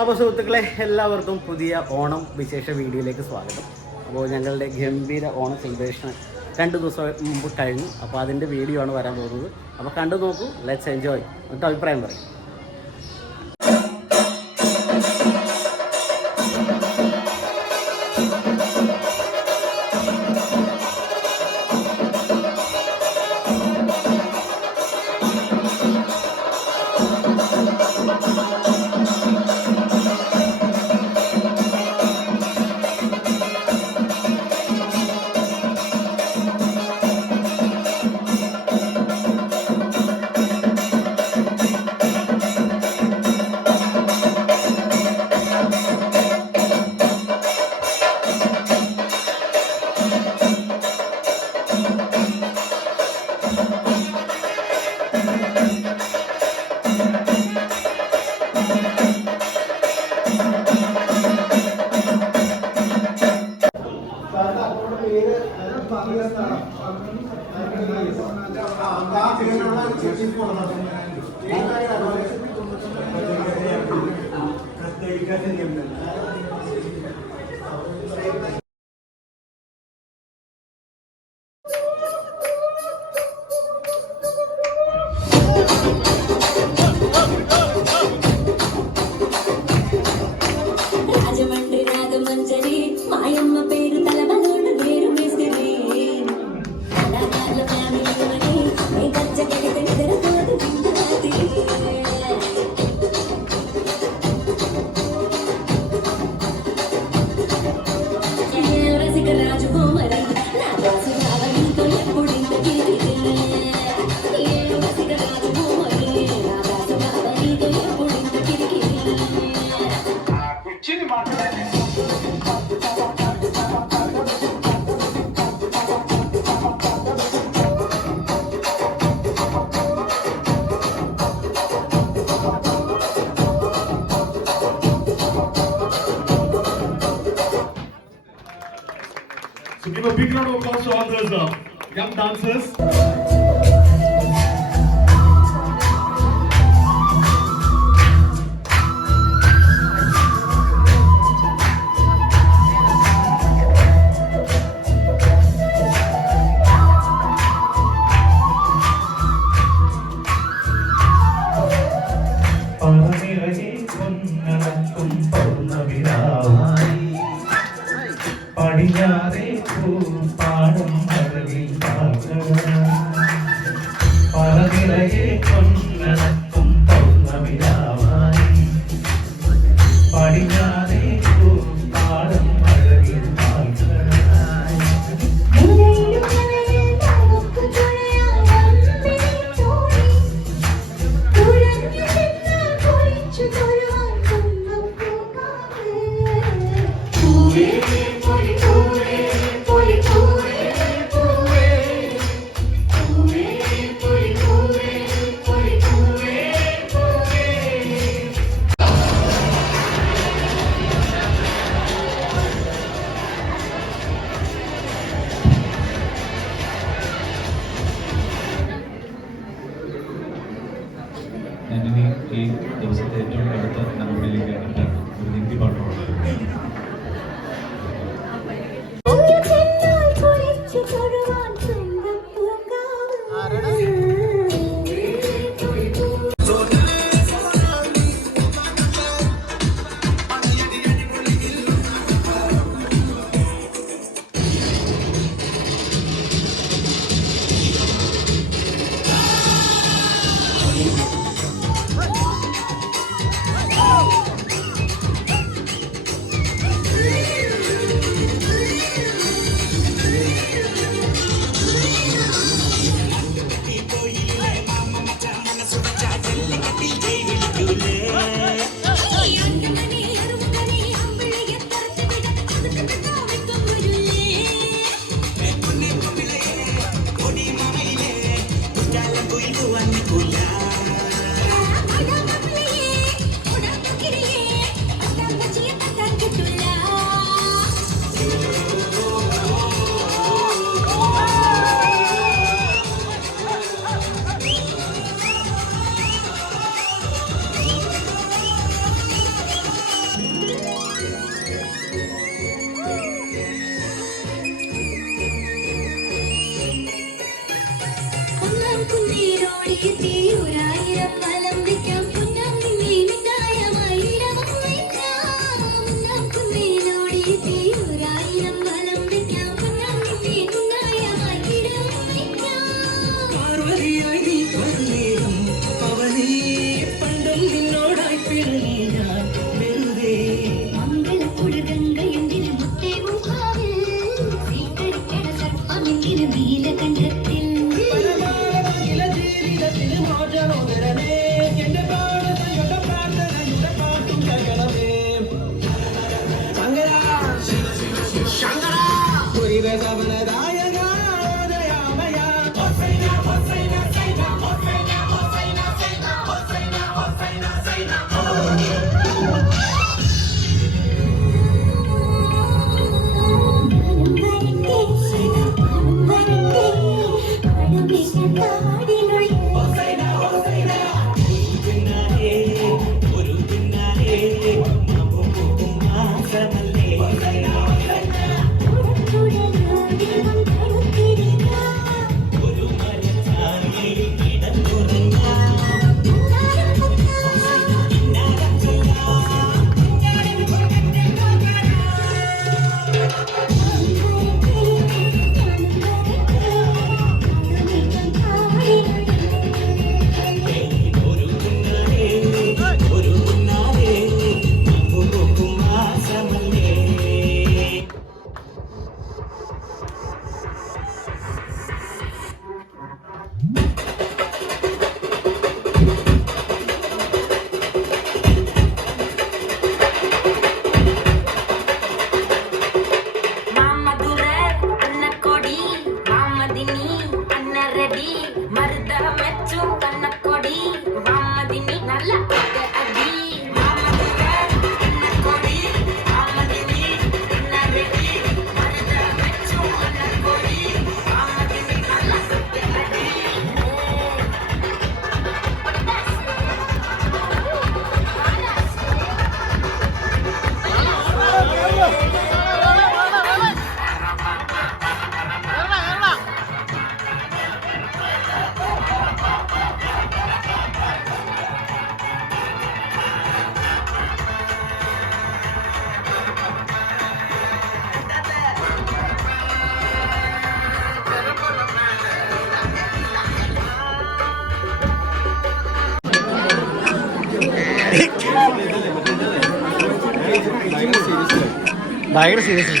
അപ്പോൾ സുഹൃത്തുക്കളെ, എല്ലാവർക്കും പുതിയ ഓണം വിശേഷ വീഡിയോയിലേക്ക് സ്വാഗതം. അപ്പോൾ ഞങ്ങളുടെ ഗംഭീര ഓണം സെലിബ്രേഷൻ 2 ദിവസം മുമ്പ് കഴിഞ്ഞു. അപ്പോൾ അതിൻ്റെ വീഡിയോ ആണ് വരാൻ പോകുന്നത്. അപ്പോൾ കണ്ടു നോക്കൂ, ലെറ്റ്സ് എൻജോയ്. എന്നിട്ട് അഭിപ്രായം പറയും. So give a big round of applause to all those young dancers. പടിഞ്ഞാറേ പാടം മഴവിൽ പലനിറയെ കൊന്നടക്കും പൗർണമിരാവായി പടിഞ്ഞാറേ പാടം മഴവിൽ Poli, poli, poli, poli, ഭയങ്കര സീരിയസ്.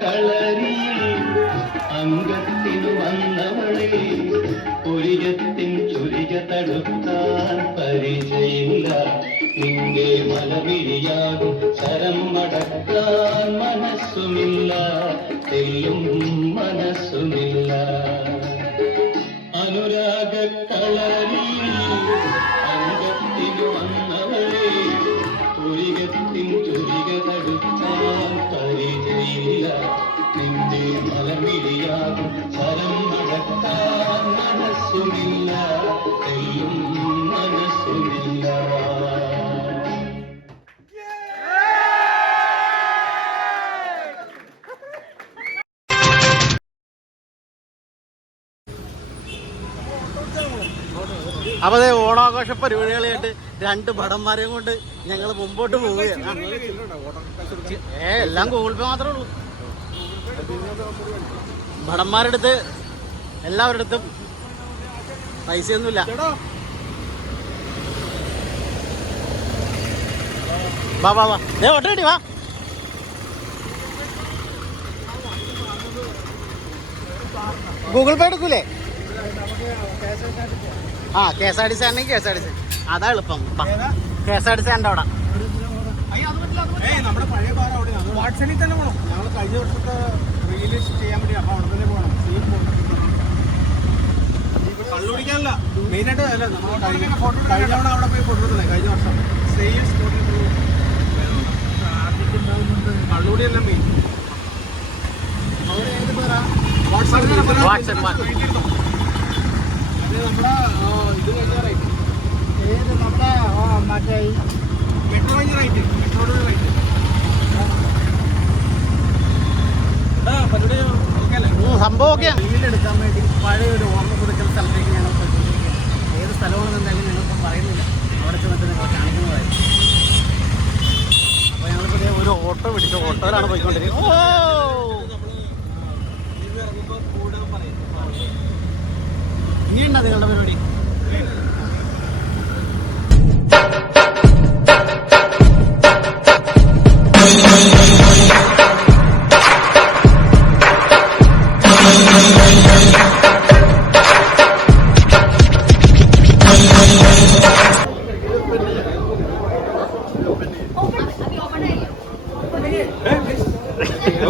കളരിയിൽ അംഗത്തിനു വന്നവളെ ഒരിയത്തിൻ ചുരിക തടുക്കാൻ പരിചയില്ല. നിന്റെ മലവിഴിയാകും ശരം മടക്കാൻ മനസ്സുമില്ല, തെല്ലും മനസ്സുമില്ല. കളരി അംഗത്തിനു വന്നവളെ പുരികത്തിൻ ചുരിക തടുക്കാൻ പരിചയില്ല നിന്റെ മലമിടിയാകും ശരം നടക്കാൻ മനസ്സുമില്ല തെല്ലും മനസ്സുമില്ല. അപ്പോൾ അതേ ഓണാഘോഷ പരിപാടികളായിട്ട് 2 ഭടന്മാരെയും കൊണ്ട് ഞങ്ങൾ മുമ്പോട്ട് പോവുകയാണ്. എല്ലാം ഗൂഗിൾ പേ മാത്രമേ ഉള്ളൂ. ഭടന്മാരുടെ അടുത്ത് എല്ലാവരുടെ അടുത്തും പൈസയൊന്നുമില്ല. വാ വാ വാ ഓട്ടോ കിട്ടി വാ. ഗൂഗിൾ പേ എടുക്കൂലേ? ആ KSRTC ആണെങ്കിൽ KSRTC അതാ എളുപ്പം. KSRTC എൻ്റെ അവിടെ നമ്മുടെ പഴയ പാറ അവിടെ വാട്സപ്പിൽ തന്നെ പോകണം. ഞങ്ങൾ കഴിഞ്ഞ വർഷത്തെ റിലീസ് ചെയ്യാൻ വേണ്ടി അപ്പോൾ അവിടെ തന്നെ പോകണം. സെയിം കള്ളുപിടിക്കാനല്ല മെയിനായിട്ട് അല്ല നമ്മൾ കഴിഞ്ഞ തവണ അവിടെ പോയി കൊണ്ടുവരുന്നത് കഴിഞ്ഞ വർഷം സെയിം സ്പോട്ടിൽ കള്ളുപിടിയെല്ലാം മെയിൻ വാട്സപ്പ് നമ്മുടെ ഇത് കഴിഞ്ഞാറായിട്ട് ഏത് നമ്മുടെ മറ്റേ മെട്രോ കഴിഞ്ഞാറായിട്ട് മെട്രോയുടെ റൈറ്റ് പരിപാടി ഓക്കെ അല്ലേ? സംഭവം ഒക്കെ എടുക്കാൻ വേണ്ടി പഴയ ഒരു ഓർമ്മ പുതുക്കുന്ന സ്ഥലത്തേക്ക് ഞങ്ങൾ പോയിക്കൊണ്ടിരിക്കുകയാണ്. ഏത് സ്ഥലമാണെന്ന് എന്തായാലും ഞങ്ങളിപ്പം പറയുന്നില്ല. അവിടെ ചെന്നിട്ട് നിങ്ങൾ കാണിക്കുന്നതായിരിക്കും. അപ്പോൾ ഞങ്ങളിപ്പോൾ ഒരു ഓട്ടോ പിടിച്ചു. ഓട്ടോയിലാണ് പോയിക്കൊണ്ടിരിക്കുന്നത്. ഇനിയുണ്ടോ നിങ്ങളുടെ പരിപാടി?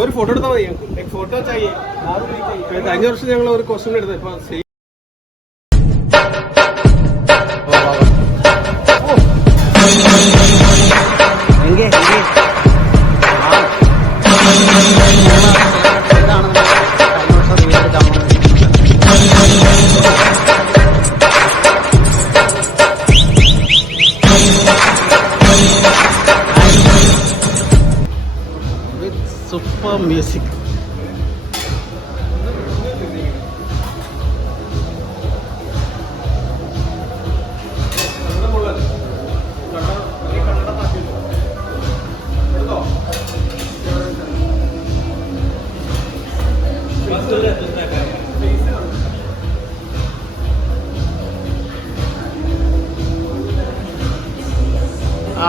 ഒരു ഫോട്ടോ എടുത്താൽ മതി. ഫോട്ടോ चाहिए. കഴിഞ്ഞ വർഷം ഞങ്ങൾ ഒരു ക്വസ്റ്റ്യൻ എടുത്തത് ഇപ്പൊ സൂപ്പർ മ്യൂസിക്.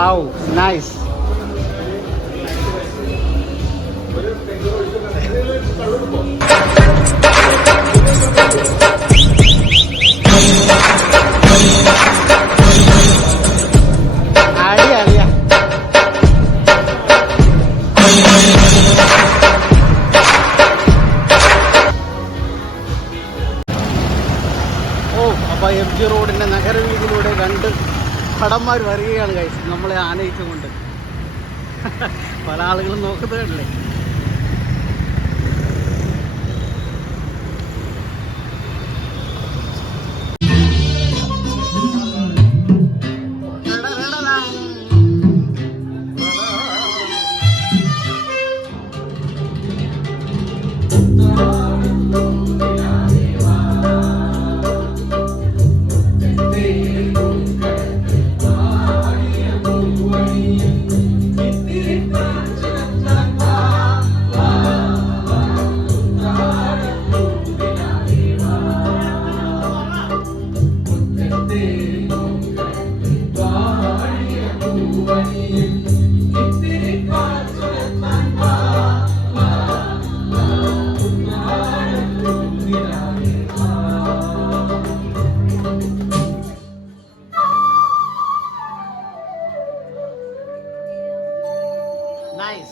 Ow, nice. അടിയാ അപ്പോൾ MG റോഡിൻ്റെ നഗരവീതിയിലൂടെ 2 ഭടന്മാർ വരികയാണ് കഴിച്ച് നമ്മളെ ആനയിച്ചുകൊണ്ട്. പല ആളുകളും നോക്കുന്നതല്ലേ. Nice.